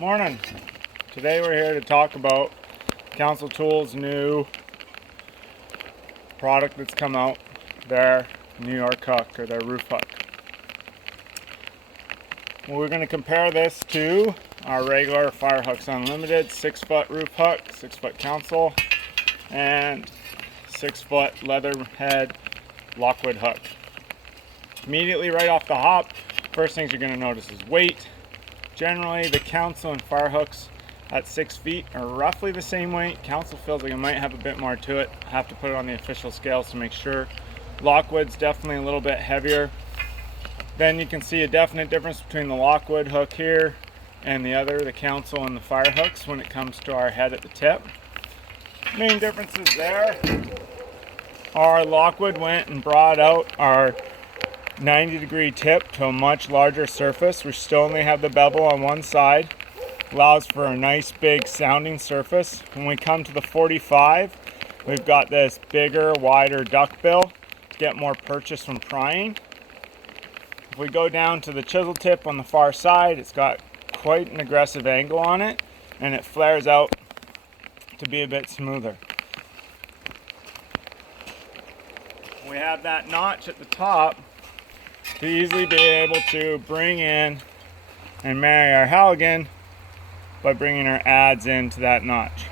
Morning. Today we're here to talk about Council Tools' new product that's come out, their New York hook, or their roof hook. We're going to compare this to our regular Firehooks Unlimited 6-foot roof hook, 6-foot Council, and 6-foot leatherhead Lockwood hook. Immediately right off the hop, first things you're going to notice is weight. Generally, the Council and Firehooks at 6 feet are roughly the same weight. Council feels like it might have a bit more to it. I have to put it on the official scales to make sure. Lockwood's definitely a little bit heavier. Then you can see a definite difference between the Lockwood hook here and the Council and the Firehooks when it comes to our head at the tip. Main differences there are Lockwood went and brought out our 90-degree tip to a much larger surface. We still only have the bevel on one side. Allows for a nice big sounding surface. When we come to the 45, we've got this bigger, wider duckbill to get more purchase from prying. If we go down to the chisel tip on the far side, it's got quite an aggressive angle on it, and it flares out to be a bit smoother. We have that notch at the top to easily be able to bring in and marry our Halligan by bringing our adze into that notch.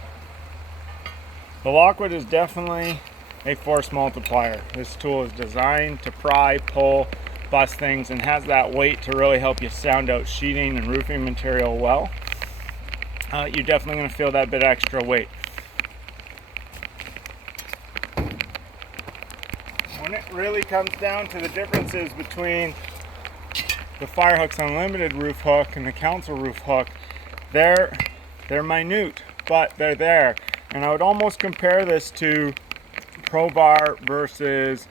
The Lockwood is definitely a force multiplier. This tool is designed to pry, pull, bust things, and has that weight to really help you sound out sheeting and roofing material well. You're definitely going to feel that bit extra weight. When it really comes down to the differences between the Firehooks Unlimited roof hook and the Council roof hook, they're minute, but they're there. And I would almost compare this to Probar versus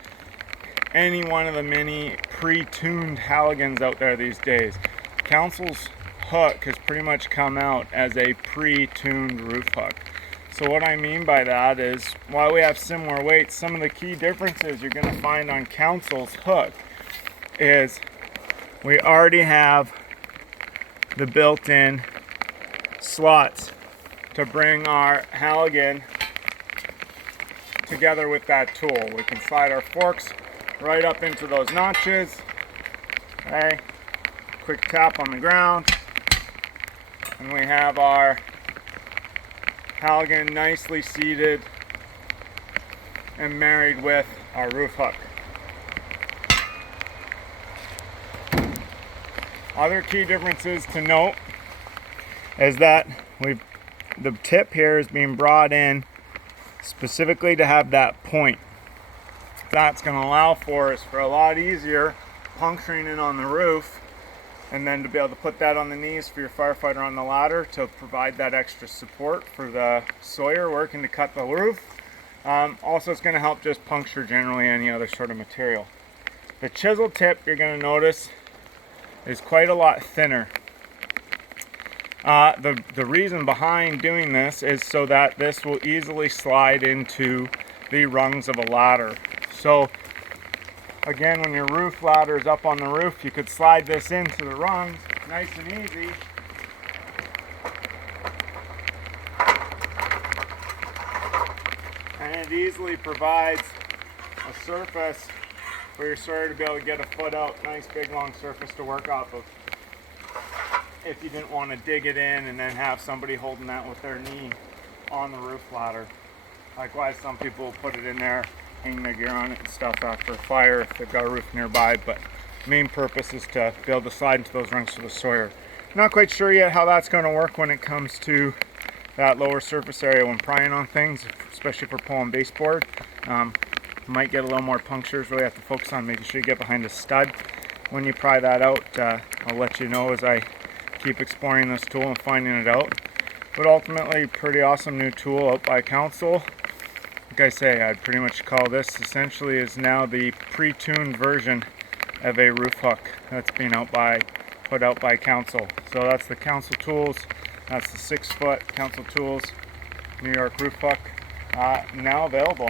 any one of the many pre-tuned Halligans out there these days. Council's hook has pretty much come out as a pre-tuned roof hook. So what I mean by that is, while we have similar weights, some of the key differences you're going to find on Council's hook is we already have the built-in slots to bring our Halligan together with that tool. We can slide our forks right up into those notches. Okay, quick tap on the ground, and we have our Halligan nicely seated and married with our roof hook. Other key differences to note is that the tip here is being brought in specifically to have that point. That's going to allow for a lot easier puncturing in on the roof, and then to be able to put that on the knees for your firefighter on the ladder to provide that extra support for the sawyer working to cut the roof. Also, it's going to help just puncture generally any other sort of material. The chisel tip, you're going to notice, is quite a lot thinner. The reason behind doing this is so that this will easily slide into the rungs of a ladder. So again, when your roof ladder is up on the roof, you could slide this into the rungs, nice and easy. And it easily provides a surface for your sawyer to be able to get a foot out, nice big long surface to work off of. If you didn't want to dig it in and then have somebody holding that with their knee on the roof ladder. Likewise, some people will put it in there, hang their gear on it and stuff after a fire if they've got a roof nearby, but main purpose is to be able to slide into those rungs for the sawyer. Not quite sure yet how that's going to work when it comes to that lower surface area when prying on things, especially for pulling baseboard. Might get a little more punctures. Really have to focus on making sure you get behind the stud when you pry that out. I'll let you know as I keep exploring this tool and finding it out. But ultimately, pretty awesome new tool out by Council. Like I say, I'd pretty much call this essentially is now the pre-tuned version of a roof hook that's being put out by Council. So that's the Council Tools. That's the 6-foot Council Tools New York roof hook, now available.